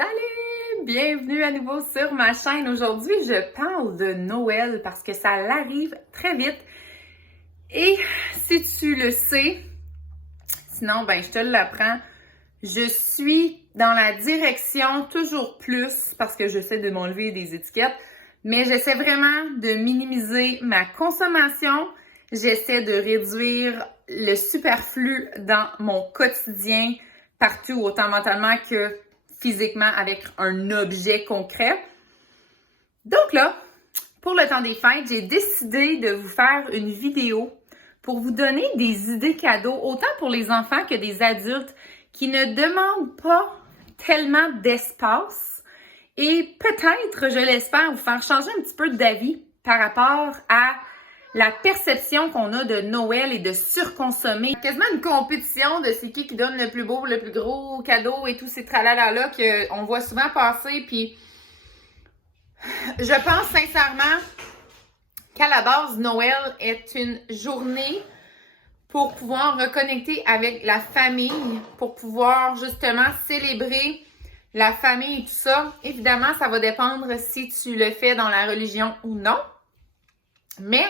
Salut! Bienvenue à nouveau sur ma chaîne. Aujourd'hui, je parle de Noël parce que ça arrive très vite. Et si tu le sais, sinon, je te l'apprends. Je suis dans la direction toujours plus parce que j'essaie de m'enlever des étiquettes, mais j'essaie vraiment de minimiser ma consommation. J'essaie de réduire le superflu dans mon quotidien, partout, autant mentalement que physiquement avec un objet concret. Donc là, pour le temps des fêtes, j'ai décidé de vous faire une vidéo pour vous donner des idées cadeaux, autant pour les enfants que des adultes qui ne demandent pas tellement d'espace et peut-être, je l'espère, vous faire changer un petit peu d'avis par rapport à la perception qu'on a de Noël et de surconsommer. Quasiment une compétition de c'est qui donne le plus beau, le plus gros cadeau et tous ces tralala-là qu'on voit souvent passer. Puis, je pense sincèrement qu'à la base, Noël est une journée pour pouvoir reconnecter avec la famille, pour pouvoir justement célébrer la famille et tout ça. Évidemment, ça va dépendre si tu le fais dans la religion ou non. Mais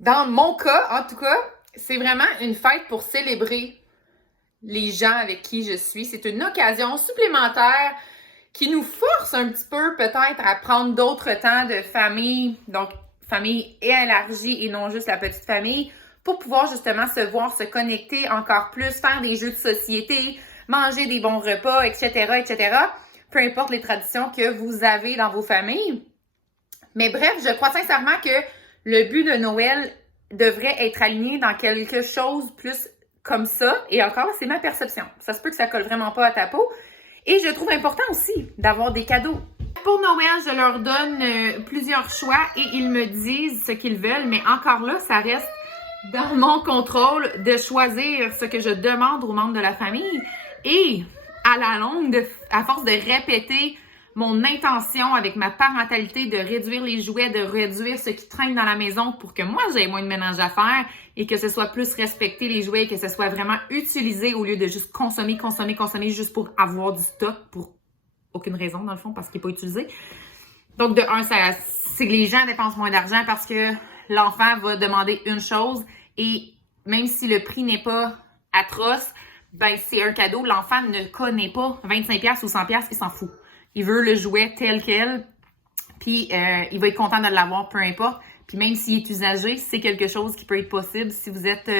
dans mon cas, en tout cas, c'est vraiment une fête pour célébrer les gens avec qui je suis. C'est une occasion supplémentaire qui nous force un petit peu peut-être à prendre d'autres temps de famille, donc famille élargie et non juste la petite famille, pour pouvoir justement se voir, se connecter encore plus, faire des jeux de société, manger des bons repas, etc., etc. Peu importe les traditions que vous avez dans vos familles. Mais bref, je crois sincèrement que le but de Noël devrait être aligné dans quelque chose plus comme ça. Et encore, c'est ma perception. Ça se peut que ça colle vraiment pas à ta peau. Et je trouve important aussi d'avoir des cadeaux. Pour Noël, je leur donne plusieurs choix et ils me disent ce qu'ils veulent. Mais encore là, ça reste dans mon contrôle de choisir ce que je demande aux membres de la famille. Et à la longue, à force de répéter mon intention avec ma parentalité de réduire les jouets, de réduire ce qui traîne dans la maison pour que moi, j'aie moins de ménage à faire et que ce soit plus respecté les jouets, que ce soit vraiment utilisé au lieu de juste consommer juste pour avoir du stock pour aucune raison dans le fond parce qu'il n'est pas utilisé. Donc de un, c'est que les gens dépensent moins d'argent parce que l'enfant va demander une chose et même si le prix n'est pas atroce, c'est un cadeau, l'enfant ne connaît pas 25$ ou 100$, il s'en fout. Il veut le jouet tel quel, puis il va être content de l'avoir, peu importe. Puis même s'il est usagé, c'est quelque chose qui peut être possible. Si vous êtes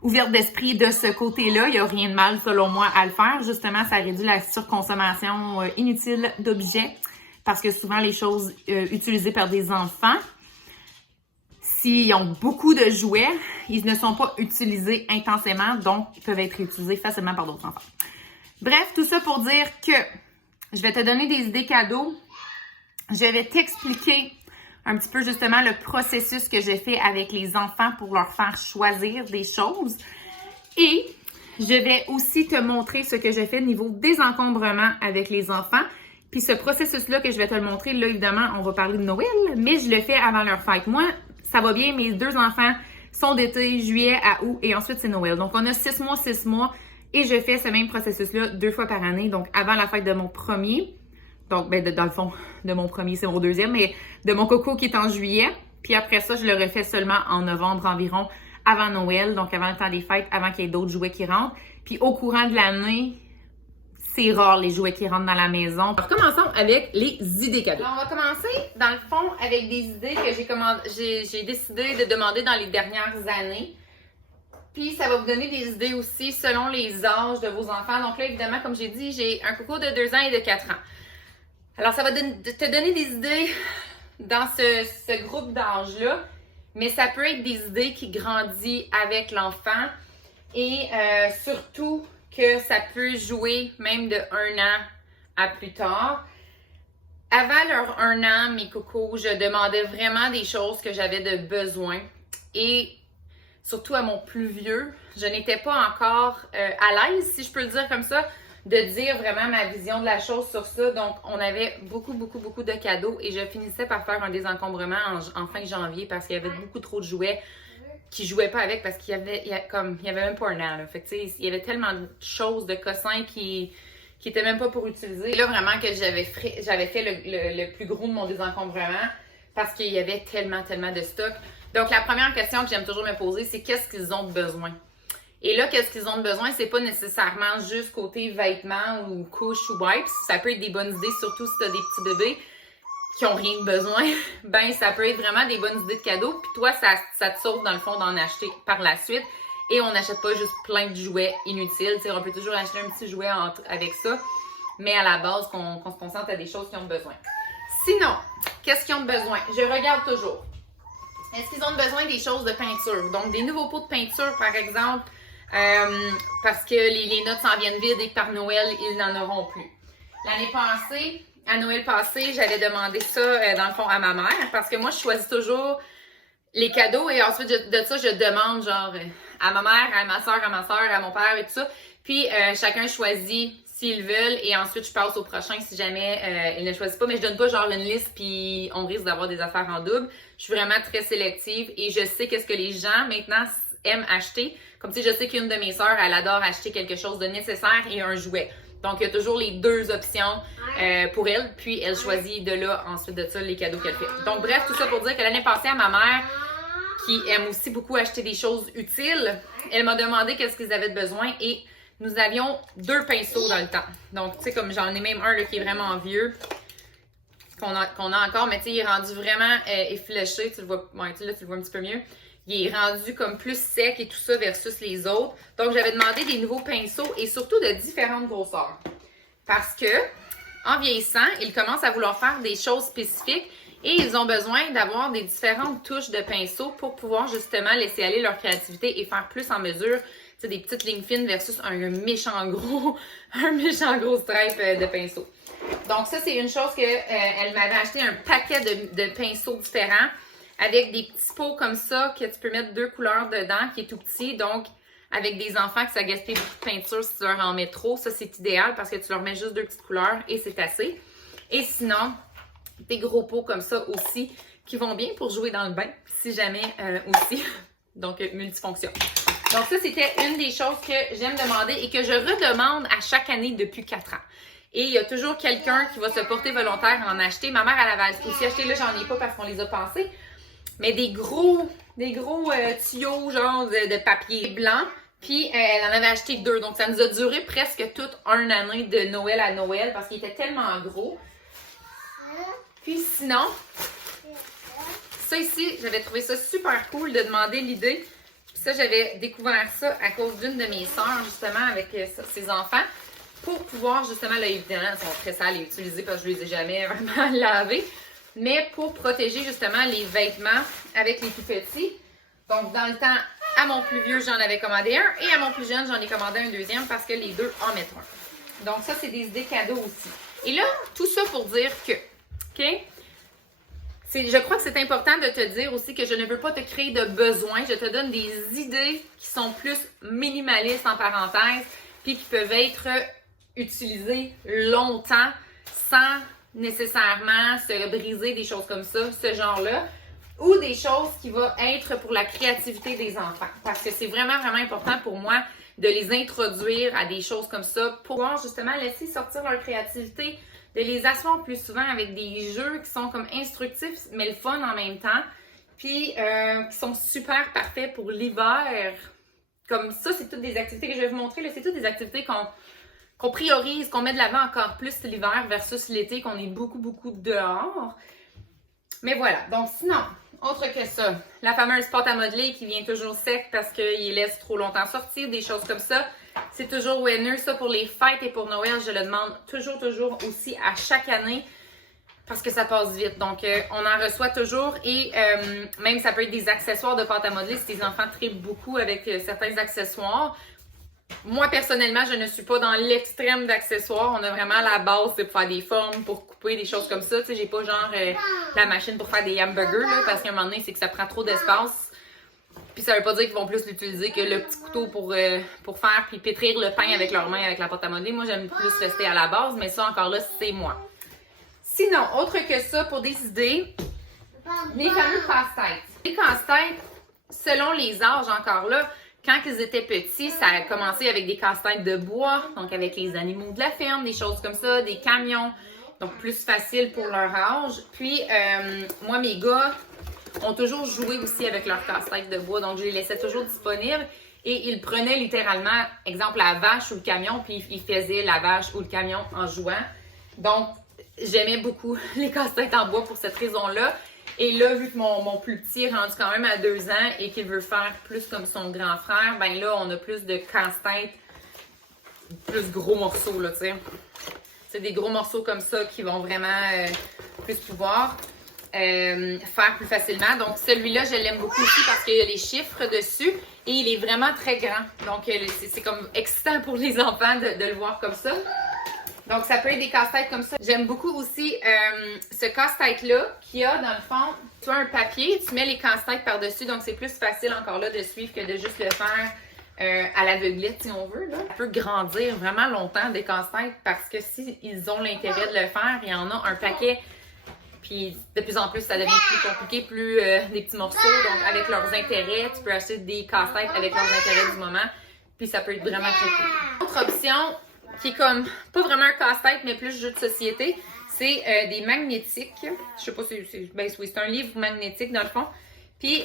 ouverte d'esprit de ce côté-là, il n'y a rien de mal, selon moi, à le faire. Justement, ça réduit la surconsommation inutile d'objets, parce que souvent, les choses utilisées par des enfants, s'ils ont beaucoup de jouets, ils ne sont pas utilisés intensément, donc ils peuvent être utilisés facilement par d'autres enfants. Bref, tout ça pour dire que je vais te donner des idées cadeaux. Je vais t'expliquer un petit peu justement le processus que j'ai fait avec les enfants pour leur faire choisir des choses. Et je vais aussi te montrer ce que j'ai fait au niveau désencombrement avec les enfants. Puis ce processus-là que je vais te le montrer, là évidemment, on va parler de Noël, mais je le fais avant leur fête. Moi, ça va bien, mes deux enfants sont d'été, juillet à août et ensuite c'est Noël. Donc on a 6 mois. Et je fais ce même processus-là 2 fois par année, donc avant la fête de mon premier. Donc, dans le fond, de mon premier, c'est mon deuxième, mais de mon coco qui est en juillet. Puis après ça, je le refais seulement en novembre environ, avant Noël, donc avant le temps des fêtes, avant qu'il y ait d'autres jouets qui rentrent. Puis au courant de l'année, c'est rare les jouets qui rentrent dans la maison. Alors, commençons avec les idées cadeaux. Alors, on va commencer, dans le fond, avec des idées que j'ai décidé de demander dans les dernières années. Puis, ça va vous donner des idées aussi selon les âges de vos enfants. Donc là, évidemment, comme j'ai dit, j'ai un coco de 2 ans et de 4 ans. Alors, ça va te donner des idées dans ce groupe d'âge-là, mais ça peut être des idées qui grandissent avec l'enfant et surtout que ça peut jouer même de 1 an à plus tard. Avant leur 1 an, mes cocos, je demandais vraiment des choses que j'avais de besoin et surtout à mon plus vieux, je n'étais pas encore à l'aise, si je peux le dire comme ça, de dire vraiment ma vision de la chose sur ça. Donc, on avait beaucoup de cadeaux et je finissais par faire un désencombrement en fin janvier parce qu'il y avait beaucoup trop de jouets qui jouaient pas avec parce qu'il y avait même pas 1 an. Là. Fait que, il y avait tellement de choses, de cossins qui qui était même pas pour utiliser. Et là, vraiment que j'avais fait le plus gros de mon désencombrement parce qu'il y avait tellement de stock. Donc, la première question que j'aime toujours me poser, c'est qu'est-ce qu'ils ont de besoin? Et là, qu'est-ce qu'ils ont de besoin? C'est pas nécessairement juste côté vêtements ou couches ou wipes. Ça peut être des bonnes idées, surtout si tu as des petits bébés qui ont rien de besoin. Ben, ça peut être vraiment des bonnes idées de cadeaux. Puis toi, ça te sauve dans le fond d'en acheter par la suite. Et on n'achète pas juste plein de jouets inutiles. T'sais, on peut toujours acheter un petit jouet avec ça. Mais à la base, qu'on se concentre à des choses qui ont besoin. Sinon, qu'est-ce qu'ils ont besoin? Je regarde toujours. Est-ce qu'ils ont besoin des choses de peinture? Donc, des nouveaux pots de peinture, par exemple, parce que les notes s'en viennent vides et que par Noël, ils n'en auront plus. L'année passée, à Noël passé, j'avais demandé ça, dans le fond, à ma mère, parce que moi, je choisis toujours les cadeaux et ensuite de ça, je demande genre à ma mère, à ma soeur, à mon père et tout ça. Puis chacun choisit s'ils veulent et ensuite je passe au prochain si jamais ils ne choisissent pas. Mais je donne pas genre une liste puis on risque d'avoir des affaires en double. Je suis vraiment très sélective et je sais qu'est-ce que les gens maintenant aiment acheter. Comme si je sais qu'une de mes sœurs, elle adore acheter quelque chose de nécessaire et un jouet. Donc, il y a toujours les deux options pour elle. Puis, elle choisit de là, ensuite de ça, les cadeaux qu'elle fait. Donc, bref, tout ça pour dire que l'année passée, à ma mère, qui aime aussi beaucoup acheter des choses utiles, elle m'a demandé qu'est-ce qu'ils avaient de besoin et nous avions 2 pinceaux dans le temps. Donc, tu sais, comme j'en ai même un là, qui est vraiment vieux, qu'on a encore, mais tu sais, il est rendu vraiment effiloché. Tu le vois, là, tu le vois un petit peu mieux. Il est rendu comme plus sec et tout ça versus les autres. Donc, j'avais demandé des nouveaux pinceaux et surtout de différentes grosseurs. Parce que, en vieillissant, ils commencent à vouloir faire des choses spécifiques et ils ont besoin d'avoir des différentes touches de pinceaux pour pouvoir justement laisser aller leur créativité et faire plus en mesure, tu sais, des petites lignes fines versus un méchant gros stripe de pinceaux. Donc, ça, c'est une chose que elle m'avait acheté un paquet de pinceaux différents avec des petits pots comme ça que tu peux mettre 2 couleurs dedans, qui est tout petit. Donc, avec des enfants que ça gaspille beaucoup de peinture si tu leur en mets trop, ça c'est idéal parce que tu leur mets juste 2 petites couleurs et c'est assez. Et sinon, des gros pots comme ça aussi qui vont bien pour jouer dans le bain, si jamais aussi. Donc, multifonction. Donc, ça, c'était une des choses que j'aime demander et que je redemande à chaque année depuis 4 ans. Et il y a toujours quelqu'un qui va se porter volontaire à en acheter. Ma mère, elle avait aussi acheté, là, j'en ai pas parce qu'on les a passés. Mais des gros tuyaux, genre de papier blanc. Puis, elle en avait acheté 2. Donc, ça nous a duré presque toute une année de Noël à Noël parce qu'il était tellement gros. Puis, sinon, ça ici, j'avais trouvé ça super cool de demander l'idée. Puis ça, j'avais découvert ça à cause d'une de mes sœurs, justement, avec ses enfants. Pour pouvoir, justement, là, évidemment, elles sont très sales et utilisées parce que je ne les ai jamais vraiment lavées. Mais pour protéger justement les vêtements avec les tout petits. Donc, dans le temps, à mon plus vieux, j'en avais commandé un. Et à mon plus jeune, j'en ai commandé un deuxième parce que les deux en mettent un. Donc, ça, c'est des idées cadeaux aussi. Et là, tout ça pour dire que, OK? Je crois que c'est important de te dire aussi que je ne veux pas te créer de besoins. Je te donne des idées qui sont plus minimalistes, en parenthèse, puis qui peuvent être utilisées longtemps sans nécessairement se briser des choses comme ça, ce genre-là, ou des choses qui vont être pour la créativité des enfants. Parce que c'est vraiment important pour moi de les introduire à des choses comme ça pour pouvoir justement laisser sortir leur créativité, de les asseoir plus souvent avec des jeux qui sont comme instructifs, mais le fun en même temps, puis qui sont super parfaits pour l'hiver. Comme ça, c'est toutes des activités que je vais vous montrer, là, c'est toutes des activités qu'on priorise, qu'on met de l'avant encore plus l'hiver versus l'été, qu'on est beaucoup dehors. Mais voilà, donc sinon, autre que ça, la fameuse pâte à modeler qui vient toujours sec parce qu'il laisse trop longtemps sortir, des choses comme ça. C'est toujours winners, ça pour les fêtes et pour Noël, je le demande toujours aussi à chaque année parce que ça passe vite. Donc, on en reçoit toujours et même ça peut être des accessoires de pâte à modeler si les enfants trippent beaucoup avec certains accessoires. Moi, personnellement, je ne suis pas dans l'extrême d'accessoires. On a vraiment la base, c'est pour faire des formes, pour couper, des choses comme ça. Tu sais, j'ai pas genre la machine pour faire des hamburgers, là, parce qu'à un moment donné, c'est que ça prend trop d'espace. Puis ça veut pas dire qu'ils vont plus l'utiliser que le petit couteau pour faire puis pétrir le pain avec leurs mains avec la pâte à modeler. Moi, j'aime plus rester à la base, mais ça, encore là, c'est moi. Sinon, autre que ça, pour des idées, les fameux casse-têtes. Les casse-têtes, selon les âges, encore là, Quand ils étaient petits, ça a commencé avec des casse-têtes de bois, donc avec les animaux de la ferme, des choses comme ça, des camions, donc plus facile pour leur âge. Puis, moi, mes gars ont toujours joué aussi avec leurs casse-têtes de bois, donc je les laissais toujours disponibles. Et ils prenaient littéralement, exemple, la vache ou le camion, puis ils faisaient la vache ou le camion en jouant. Donc, j'aimais beaucoup les casse-têtes en bois pour cette raison-là. Et là, vu que mon plus petit est rendu quand même à 2 ans et qu'il veut faire plus comme son grand frère, ben là, on a plus de casse-tête, plus gros morceaux, là, tu sais. C'est des gros morceaux comme ça qui vont vraiment plus pouvoir faire plus facilement. Donc, celui-là, je l'aime beaucoup aussi parce qu'il y a les chiffres dessus et il est vraiment très grand. Donc, c'est comme excitant pour les enfants de le voir comme ça. Donc, ça peut être des casse-têtes comme ça. J'aime beaucoup aussi ce casse-tête-là qui a, dans le fond, tu as un papier, tu mets les casse-têtes par-dessus. Donc, c'est plus facile encore là de suivre que de juste le faire à l'aveuglette, si on veut. Là. On peut grandir vraiment longtemps des casse-têtes parce que s'ils ont l'intérêt de le faire, il y en a un paquet. Puis, de plus en plus, ça devient plus compliqué, plus des petits morceaux. Donc, avec leurs intérêts, tu peux acheter des casse-têtes avec leurs intérêts du moment. Puis, ça peut être vraiment très cool. Autre option, qui est comme, pas vraiment un casse-tête, mais plus jeu de société, c'est des magnétiques. Je sais pas si c'est... Ben oui, c'est un livre magnétique, dans le fond. Puis,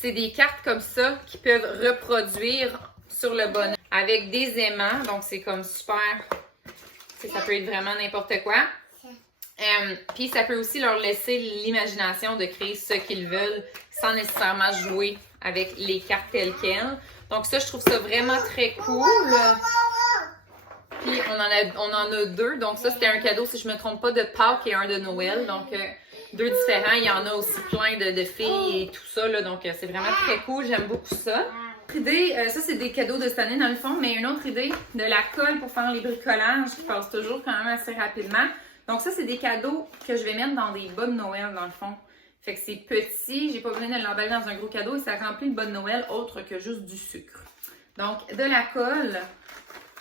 c'est des cartes comme ça qui peuvent reproduire sur le bonnet avec des aimants. Donc, c'est comme super... Ça peut être vraiment n'importe quoi. Puis, ça peut aussi leur laisser l'imagination de créer ce qu'ils veulent sans nécessairement jouer avec les cartes telles quelles. Donc, ça, je trouve ça vraiment très cool. Puis, on en a 2. Donc, ça, c'était un cadeau, si je ne me trompe pas, de Pâques et un de Noël. Donc, 2 différents. Il y en a aussi plein de filles et tout ça. Là, donc, c'est vraiment très cool. J'aime beaucoup ça. Autre idée, ça, c'est des cadeaux de cette année, dans le fond. Mais une autre idée, de la colle pour faire les bricolages qui passe toujours quand même assez rapidement. Donc, ça, c'est des cadeaux que je vais mettre dans des bas de Noël, dans le fond. Fait que c'est petit. J'ai pas besoin de l'emballer dans un gros cadeau et ça remplit le bas de Noël autre que juste du sucre. Donc, de la colle.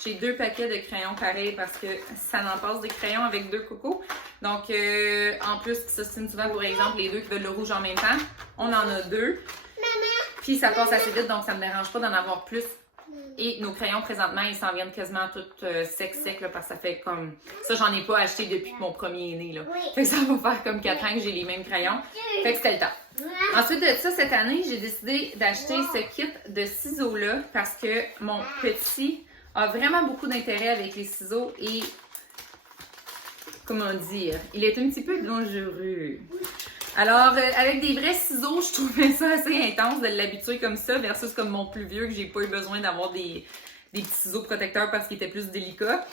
J'ai 2 paquets de crayons pareils parce que ça en passe des crayons avec 2 cocos. Donc, en plus, qui s'ostinent souvent, pour exemple, les 2 qui veulent le rouge en même temps. On en a 2. Puis, ça passe assez vite, donc ça ne me dérange pas d'en avoir plus. Et nos crayons, présentement, ils s'en viennent quasiment tous secs, là, parce que ça fait comme... Ça, j'en ai pas acheté depuis que mon premier est né, là. Fait que ça va faire comme 4 ans que j'ai les mêmes crayons. Fait que c'était le temps. Ensuite de ça, cette année, j'ai décidé d'acheter ce kit de ciseaux-là parce que mon petit a vraiment beaucoup d'intérêt avec les ciseaux et, comment dire, il est un petit peu dangereux. Alors, avec des vrais ciseaux, je trouvais ça assez intense de l'habituer comme ça versus comme mon plus vieux que j'ai pas eu besoin d'avoir des petits ciseaux protecteurs parce qu'il était plus délicat.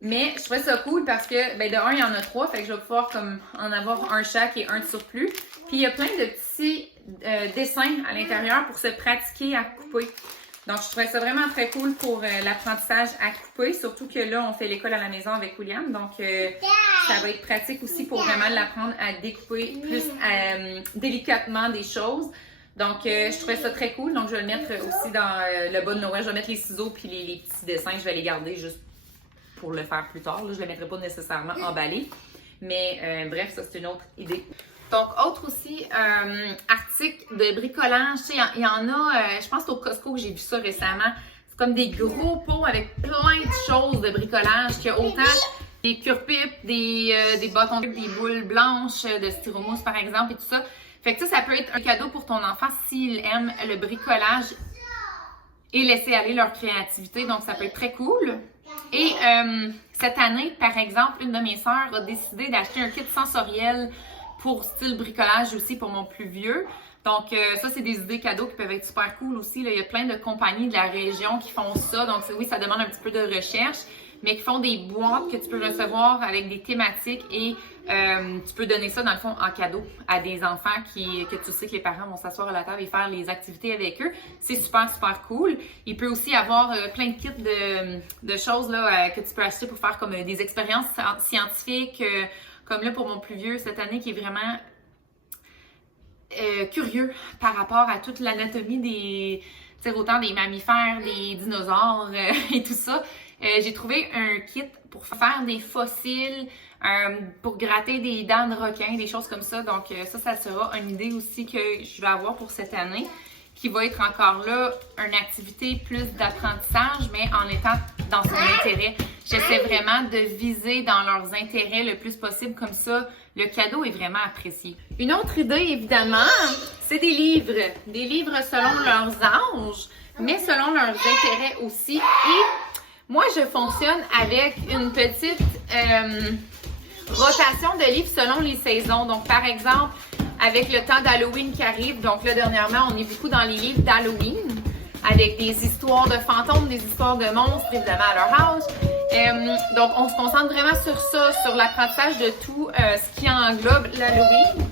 Mais je trouvais ça cool parce que, ben de un, il y en a 3, fait que je vais pouvoir comme en avoir un chaque et un de surplus. Puis il y a plein de petits dessins à l'intérieur pour se pratiquer à couper. Donc, je trouvais ça vraiment très cool pour l'apprentissage à couper, surtout que là, on fait l'école à la maison avec William. Donc, ça va être pratique aussi pour vraiment l'apprendre à découper plus délicatement des choses. Donc, je trouvais ça très cool. Donc, je vais le mettre aussi dans le bas de Noël. Je vais mettre les ciseaux puis les petits dessins. Je vais les garder juste pour le faire plus tard. Là, je ne les mettrai pas nécessairement emballés. Mais bref, ça, c'est une autre idée. Donc, autre aussi, article de bricolage, tu sais, il y en a, je pense au Costco que j'ai vu ça récemment, c'est comme des gros pots avec plein de choses de bricolage, qu'il y a autant des cure-pipes, des bâtons, des boules blanches, de styromousse par exemple et tout ça. Fait que ça peut être un cadeau pour ton enfant s'il aime le bricolage et laisser aller leur créativité, donc ça peut être très cool. Et cette année, par exemple, une de mes sœurs a décidé d'acheter un kit sensoriel pour style bricolage aussi pour mon plus vieux. Donc, ça, c'est des idées cadeaux qui peuvent être super cool aussi. Là. Il y a plein de compagnies de la région qui font ça. Donc, oui, ça demande un petit peu de recherche, mais qui font des boîtes que tu peux recevoir avec des thématiques et tu peux donner ça, dans le fond, en cadeau à des enfants que tu sais que les parents vont s'asseoir à la table et faire les activités avec eux. C'est super, super cool. Il peut aussi avoir plein de kits de choses là, que tu peux acheter pour faire comme des expériences scientifiques. Comme là, pour mon plus vieux, cette année, qui est vraiment curieux par rapport à toute l'anatomie des, autant des mammifères, des dinosaures et tout ça. J'ai trouvé un kit pour faire des fossiles, pour gratter des dents de requin, des choses comme ça. Donc ça sera une idée aussi que je vais avoir pour cette année. qui va être encore là une activité plus d'apprentissage, mais en étant dans son intérêt. J'essaie vraiment de viser dans leurs intérêts le plus possible, comme ça, le cadeau est vraiment apprécié. Une autre idée, évidemment, c'est des livres. Des livres selon leurs âges, mais selon leurs intérêts aussi. Et moi, je fonctionne avec une petite rotation de livres selon les saisons. Donc, par exemple, avec le temps d'Halloween qui arrive, donc là, dernièrement, on est beaucoup dans les livres d'Halloween, avec des histoires de fantômes, des histoires de monstres, évidemment, à leur âge. Donc, on se concentre vraiment sur ça, sur l'apprentissage de tout ce qui englobe l'Halloween.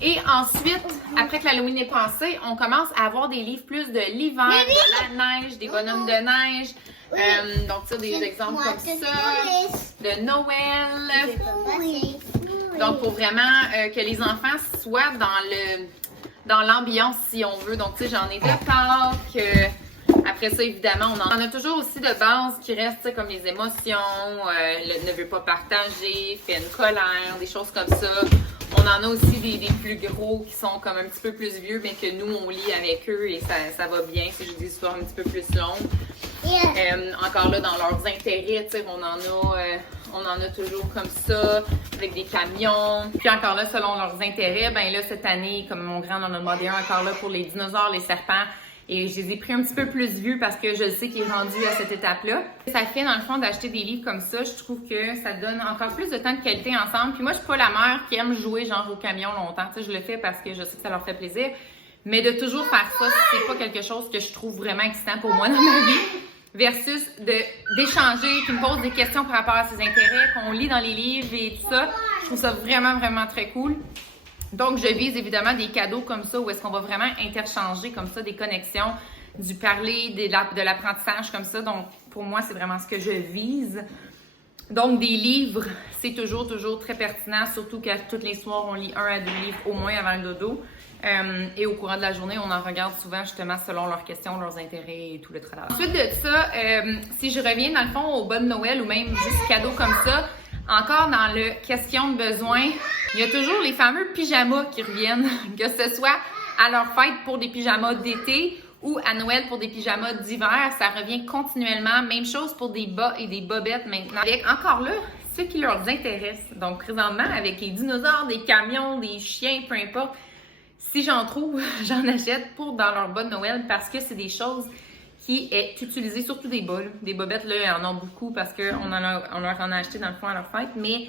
Et ensuite, après que l'Halloween est passé, on commence à avoir des livres plus de l'hiver, de la neige, des bonhommes de neige. Donc, ça, des exemples comme ça, de Noël. Donc, pour vraiment que les enfants soient dans l'ambiance, si on veut. Donc, tu sais, j'en ai de Pâques. Après ça, évidemment, on en a toujours aussi de base qui restent, comme les émotions, ne veut pas partager, fait une colère, des choses comme ça. On en a aussi des plus gros qui sont comme un petit peu plus vieux, mais que nous, on lit avec eux et ça va bien. C'est juste des histoires un petit peu plus longues. Encore là, dans leurs intérêts, tu sais, on en a toujours comme ça, avec des camions. Puis encore là, selon leurs intérêts, ben là, cette année, comme mon grand en a demandé un encore là pour les dinosaures, les serpents. Et je les ai pris un petit peu plus vieux parce que je sais qu'il est rendu à cette étape-là. Ça fait, dans le fond, d'acheter des livres comme ça. Je trouve que ça donne encore plus de temps de qualité ensemble. Puis moi, je suis pas la mère qui aime jouer genre au camion longtemps. Tu sais, je le fais parce que je sais que ça leur fait plaisir. Mais de toujours faire ça, c'est pas quelque chose que je trouve vraiment excitant pour moi dans ma vie. Versus d'échanger, qui me pose des questions par rapport à ses intérêts, qu'on lit dans les livres et tout ça. Je trouve ça vraiment, vraiment très cool. Donc, je vise évidemment des cadeaux comme ça où est-ce qu'on va vraiment interchanger comme ça des connexions, du parler, de l'apprentissage comme ça. Donc, pour moi, c'est vraiment ce que je vise. Donc, des livres, c'est toujours très pertinent, surtout qu'à toutes les soirs, on lit 1 à 2 livres au moins avant le dodo. Et au courant de la journée, on en regarde souvent justement selon leurs questions, leurs intérêts et tout le travail. Ensuite de ça, si je reviens dans le fond au bas de Noël ou même juste cadeaux comme ça, encore dans le question de besoin, il y a toujours les fameux pyjamas qui reviennent, que ce soit à leur fête pour des pyjamas d'été ou à Noël pour des pyjamas d'hiver, ça revient continuellement. Même chose pour des bas et des bobettes maintenant. Avec encore là, ce qui leur intéresse. Donc présentement, avec les dinosaures, des camions, des chiens, peu importe, si j'en trouve, j'en achète pour dans leur bas de Noël parce que c'est des choses qui est utilisé, surtout des bas. Des bobettes, là, ils en ont beaucoup parce qu'on leur en a acheté dans le fond à leur fête. Mais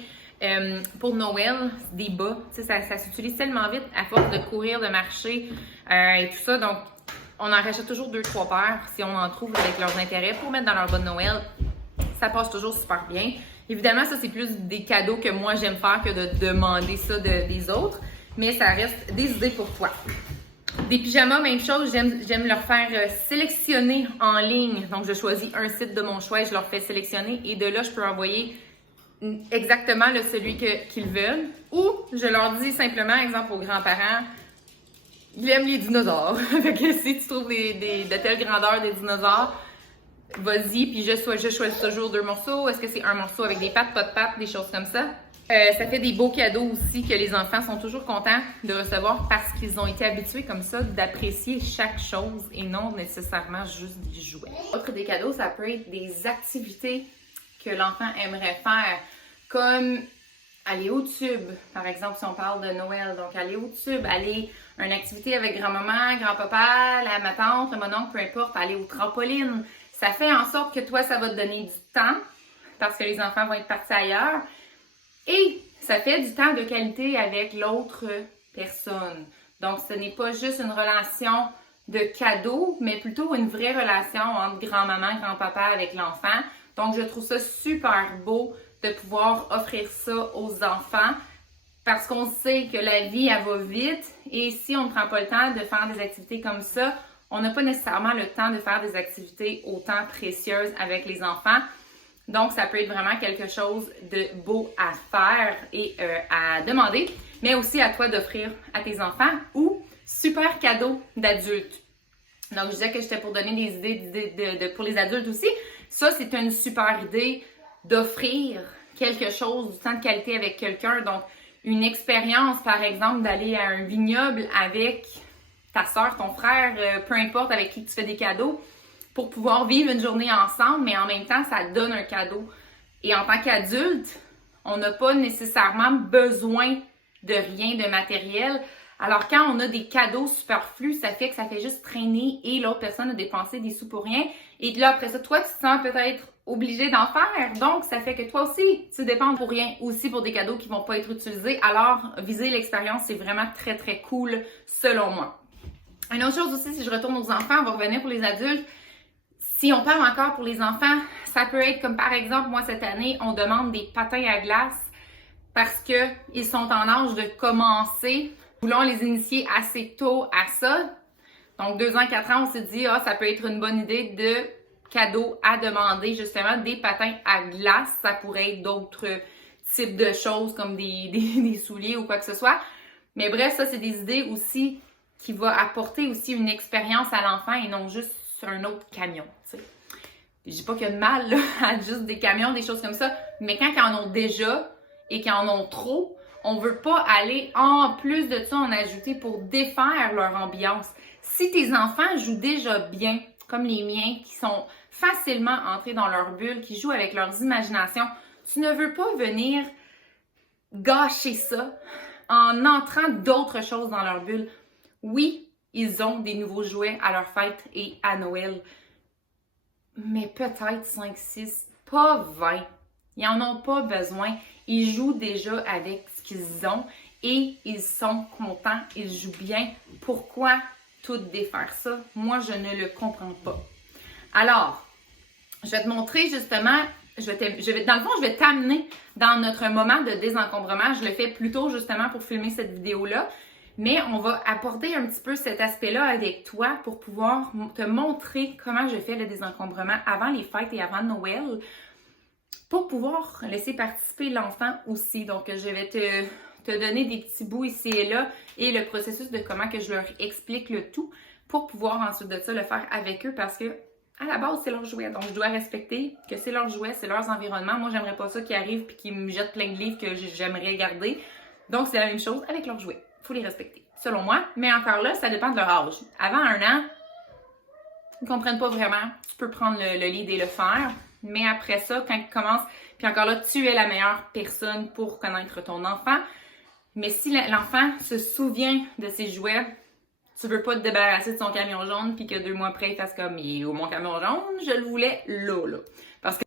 pour Noël, des bas, ça s'utilise tellement vite à force de courir, de marcher et tout ça. Donc, on en rachète toujours 2-3 paires si on en trouve avec leurs intérêts pour mettre dans leur bas de Noël. Ça passe toujours super bien. Évidemment, ça, c'est plus des cadeaux que moi, j'aime faire que de demander ça des autres. Mais ça reste des idées pour toi. Des pyjamas, même chose, j'aime leur faire sélectionner en ligne. Donc, je choisis un site de mon choix et je leur fais sélectionner. Et de là, je peux envoyer exactement celui qu'ils veulent. Ou je leur dis simplement, exemple aux grands-parents, ils aiment les dinosaures. Fait que si tu trouves de telle grandeur des dinosaures, vas-y. Puis je choisis toujours 2 morceaux. Est-ce que c'est un morceau avec des pattes, pas de pattes, des choses comme ça? Ça fait des beaux cadeaux aussi que les enfants sont toujours contents de recevoir parce qu'ils ont été habitués comme ça d'apprécier chaque chose et non nécessairement juste des jouets. Autre des cadeaux, ça peut être des activités que l'enfant aimerait faire, comme aller au tube, par exemple si on parle de Noël. Donc aller au tube, aller à une activité avec grand-maman, grand-papa, ma tante, le mononcle, peu importe, aller au trampoline. Ça fait en sorte que toi, ça va te donner du temps parce que les enfants vont être partis ailleurs. Et ça fait du temps de qualité avec l'autre personne. Donc, ce n'est pas juste une relation de cadeau, mais plutôt une vraie relation entre grand-maman, grand-papa avec l'enfant. Donc, je trouve ça super beau de pouvoir offrir ça aux enfants parce qu'on sait que la vie, elle va vite. Et si on ne prend pas le temps de faire des activités comme ça, on n'a pas nécessairement le temps de faire des activités autant précieuses avec les enfants. Donc, ça peut être vraiment quelque chose de beau à faire et à demander, mais aussi à toi d'offrir à tes enfants ou super cadeau d'adultes. Donc, je disais que j'étais pour donner des idées pour les adultes aussi. Ça, c'est une super idée d'offrir quelque chose, du temps de qualité avec quelqu'un. Donc, une expérience, par exemple, d'aller à un vignoble avec ta soeur, ton frère, peu importe avec qui tu fais des cadeaux, pour pouvoir vivre une journée ensemble, mais en même temps, ça te donne un cadeau. Et en tant qu'adulte, on n'a pas nécessairement besoin de rien de matériel. Alors, quand on a des cadeaux superflus, ça fait que ça fait juste traîner et l'autre personne a dépensé des sous pour rien. Et là, après ça, toi, tu te sens peut-être obligé d'en faire. Donc, ça fait que toi aussi, tu dépenses pour rien, aussi pour des cadeaux qui vont pas être utilisés. Alors, viser l'expérience, c'est vraiment très, très cool, selon moi. Une autre chose aussi, si je retourne aux enfants, on va revenir pour les adultes. Si on parle encore pour les enfants, ça peut être comme par exemple, moi cette année, on demande des patins à glace parce qu'ils sont en âge de commencer. Nous voulons les initier assez tôt à ça. Donc 2 ans, 4 ans, on s'est dit, ça peut être une bonne idée de cadeau à demander, justement, des patins à glace. Ça pourrait être d'autres types de choses comme des souliers ou quoi que ce soit. Mais bref, ça, c'est des idées aussi qui vont apporter aussi une expérience à l'enfant et non juste sur un autre camion, tu sais. Je dis pas qu'il y a de mal là, à juste des camions, des choses comme ça, mais quand ils en ont déjà et qu'ils en ont trop, on veut pas aller en plus de ça en ajouter pour défaire leur ambiance. Si tes enfants jouent déjà bien, comme les miens, qui sont facilement entrés dans leur bulle, qui jouent avec leurs imaginations, tu ne veux pas venir gâcher ça en entrant d'autres choses dans leur bulle. Oui, ils ont des nouveaux jouets à leur fête et à Noël, mais peut-être 5, 6, pas 20. Ils n'en ont pas besoin. Ils jouent déjà avec ce qu'ils ont et ils sont contents, ils jouent bien. Pourquoi tout défaire ça? Moi, je ne le comprends pas. Alors, je vais te montrer justement, dans le fond, je vais t'amener dans notre moment de désencombrement. Je le fais plutôt justement pour filmer cette vidéo-là. Mais on va aborder un petit peu cet aspect-là avec toi pour pouvoir te montrer comment je fais le désencombrement avant les fêtes et avant Noël pour pouvoir laisser participer l'enfant aussi. Donc, je vais te donner des petits bouts ici et là et le processus de comment que je leur explique le tout pour pouvoir ensuite de ça le faire avec eux parce que à la base, c'est leur jouet. Donc, je dois respecter que c'est leur jouet, c'est leurs environnements. Moi, j'aimerais pas ça qu'ils arrivent et qu'ils me jettent plein de livres que j'aimerais garder. Donc, c'est la même chose avec leurs jouets. Il faut les respecter, selon moi. Mais encore là, ça dépend de leur âge. Avant 1 an, ils ne comprennent pas vraiment. Tu peux prendre le lead et le faire. Mais après ça, quand ils commencent, puis encore là, tu es la meilleure personne pour connaître ton enfant. Mais si l'enfant se souvient de ses jouets, tu veux pas te débarrasser de son camion jaune puis que 2 mois après, il fasse comme « Il est où mon camion jaune? Je le voulais là. » Parce que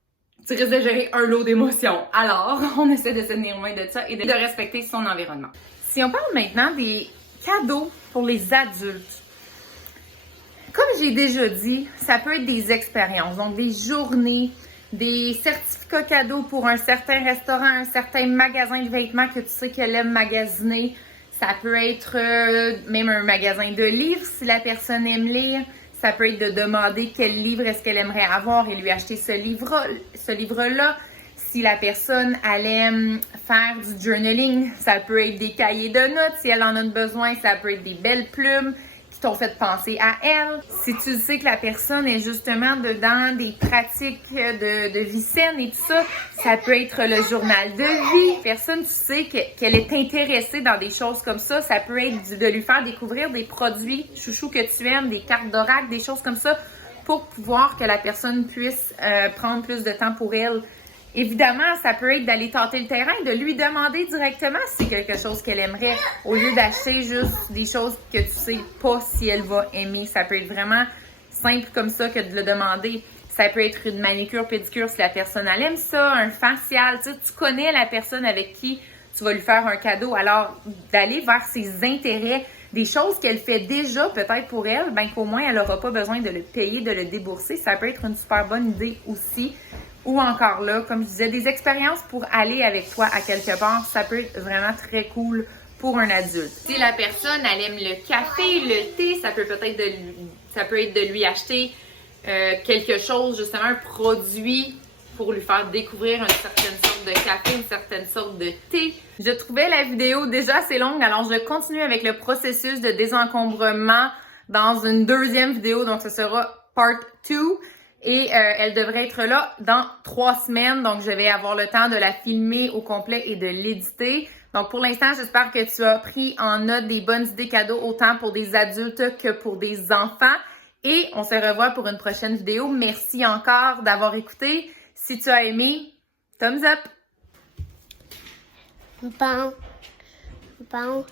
tu risques de gérer un lot d'émotions. Alors, on essaie de se tenir loin de ça et de respecter son environnement. Si on parle maintenant des cadeaux pour les adultes, comme j'ai déjà dit, ça peut être des expériences, donc des journées, des certificats cadeaux pour un certain restaurant, un certain magasin de vêtements que tu sais qu'elle aime magasiner. Ça peut être même un magasin de livres si la personne aime lire. Ça peut être de demander quel livre est-ce qu'elle aimerait avoir et lui acheter ce livre-là. Si la personne, elle aime faire du journaling, ça peut être des cahiers de notes. Si elle en a besoin, ça peut être des belles plumes qui t'ont fait penser à elle. Si tu sais que la personne est justement dedans des pratiques de vie saine et tout ça, ça peut être le journal de vie. Personne, tu sais qu'elle est intéressée dans des choses comme ça. Ça peut être de lui faire découvrir des produits chouchous que tu aimes, des cartes d'oracle, des choses comme ça pour pouvoir que la personne puisse prendre plus de temps pour elle. Évidemment, ça peut être d'aller tâter le terrain, de lui demander directement si c'est quelque chose qu'elle aimerait, au lieu d'acheter juste des choses que tu sais pas si elle va aimer. Ça peut être vraiment simple comme ça que de le demander. Ça peut être une manicure, pédicure si la personne elle aime ça, un facial. Tu connais la personne avec qui tu vas lui faire un cadeau. Alors, d'aller vers ses intérêts, des choses qu'elle fait déjà peut-être pour elle, ben qu'au moins elle n'aura pas besoin de le payer, de le débourser. Ça peut être une super bonne idée aussi. Ou encore là, comme je disais, des expériences pour aller avec toi à quelque part, ça peut être vraiment très cool pour un adulte. Si la personne, elle aime le café, le thé, ça peut être de lui acheter quelque chose, justement un produit pour lui faire découvrir une certaine sorte de café, une certaine sorte de thé. Je trouvais la vidéo déjà assez longue, alors je continue avec le processus de désencombrement dans une deuxième vidéo, donc ce sera part 2. Et elle devrait être là dans 3 semaines. Donc, je vais avoir le temps de la filmer au complet et de l'éditer. Donc, pour l'instant, j'espère que tu as pris en note des bonnes idées cadeaux autant pour des adultes que pour des enfants. Et on se revoit pour une prochaine vidéo. Merci encore d'avoir écouté. Si tu as aimé, thumbs up! Bon. Bon.